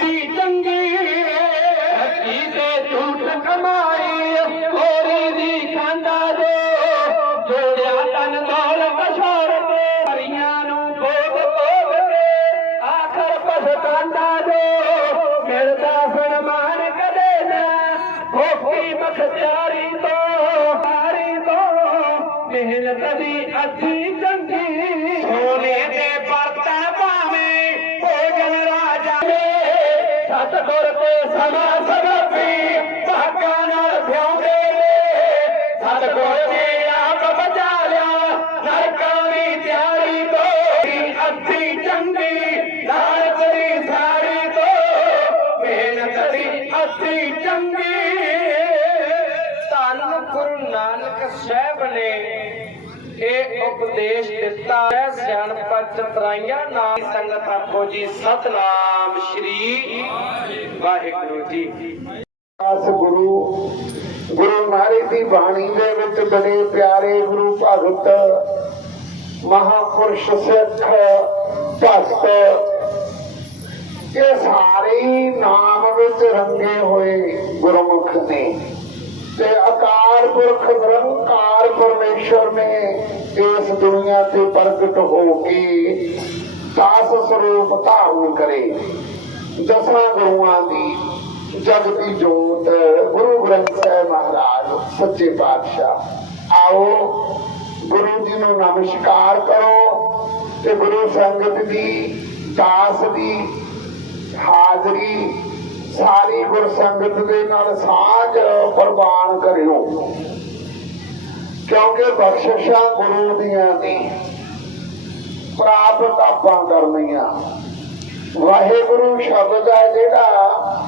ਦੀ ਚੰਗੀ। ਕੀ ਤੇ ਝੂਠ ਕਮਾਈ, ਹੋਰੀ ਦੀ ਖਾਂਦਾ ਜੋ ਜੋੜਿਆ ਤਨ ਦੌਲ ਬਸ਼ਾਰਤ ਹਰੀਆਂ ਨੂੰ ਖੋਬ ਖੋਬ ਕੇ ਆਖਰ ਪਛਤਾਂਦਾ ਜੋ ਮਿਲਦਾ ਸਨਮਾਨ ਕਦੇ ਨਾ। ਹੋਕੀ ਬਖਤਿਆਰੀ ਤੋਂ, ਹਾਰੀ ਤੋਂ। ਮਿਹਨਤ ਦੀ ਅੱਧੀ ਚੰਗੀ। ਸੋਨੇ ਦੇ ਚੰਗੀ ਲਾਲਚ ਦੀ ਸਾੜੀ ਤੋਂ ਮਿਹਨਤ ਦੀ ਅੱਧੀ ਚੰਗੀ ਧੰਨ ਗੁਰੂ ਨਾਨਕ ਸਾਹਿਬ ਨੇ ਇਹ ਉਪਦੇਸ਼ ਦਿੱਤਾ ਹੈ। ਸਿਆਣਪਾਂ ਚਤਰਾਈਆਂ ਨਾਲ ਸੰਗਤ ਆਪੋ ਜੀ, ਸਤਨਾਮ ਸ਼੍ਰੀ ਵਾਹਿਗੁਰੂ ਜੀ। ਦਾਸ ਗੁਰੂ ਗੁਰੂ ਮਹਾਰਾਜ ਦੀ ਬਾਣੀ ਦੇ ਵਿੱਚ ਬੜੇ ਪਿਆਰੇ ਗੁਰੂ ਭਗਤ, ਮਹਾਪੁਰਸ਼, ਸਿੱਖ, ਭਗਤ, ਇਹ ਸਾਰੇ ਨਾਮ ਵਿੱਚ ਰੰਗੇ ਹੋਏ ਗੁਰਮੁਖ ਨੇ। ਤੇ ਅਕਾਲ ਪੁਰਖ, ਨਿਰੰਕਾਰ ਪਰਮੇਸ਼ਰ ਨੇ ਇਸ ਦੁਨੀਆ ਤੇ ਪ੍ਰਗਟ ਹੋ ਕੇ ਦਾਸ ਸਰੂਪ ਧਾਰਨ ਕਰੇ। ਦਸਾਂ ਗੁਰੂਆਂ ਦੀ ਜਗ ਦੀ ਜੋਤ, ਗੁਰੂ ਗ੍ਰੰਥ ਸਾਹਿਬ ਮਹਾਰਾਜ, ਸੱਚੇ ਪਾਤਸ਼ਾਹ। ਆਓ ਗੁਰੂ ਜੀ ਨੂੰ ਨਮਸਕਾਰ ਕਰੋ ਤੇ ਗੁਰੂ ਸੰਗਤ ਦੀ, ਦਾਸ ਦੀ ਹਾਜ਼ਰੀ ਸਾਰੀ ਗੁਰ ਸੰਗਤ ਦੇ ਨਾਲ ਸਾਂਝ ਪ੍ਰਵਾਨ ਕਰਿਓ। ਕਿਉਂਕਿ ਬਖਸ਼ਿਸ਼ਾਂ ਗੁਰੂ ਦੀਆਂ ਨੇ, ਪ੍ਰਾਪਤ ਆਪਾਂ ਕਰਨੀਆਂ। ਵਾਹਿਗੁਰੂ ਸ਼ਬਦ ਹੈ ਜਿਹੜਾ,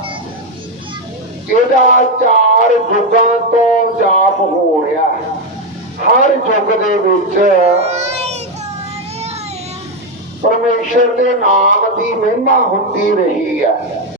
ਇਹਦਾ ਚਾਰ ਯੁੱਗਾਂ ਤੋਂ ਜਾਪ ਹੋ ਰਿਹਾ ਹਰ ਯੁੱਗ ਦੇ ਵਿੱਚ ਪਰਮੇਸ਼ਰ ਦੇ ਨਾਮ ਦੀ ਮਹਿਮਾ ਹੁੰਦੀ ਰਹੀ ਹੈ।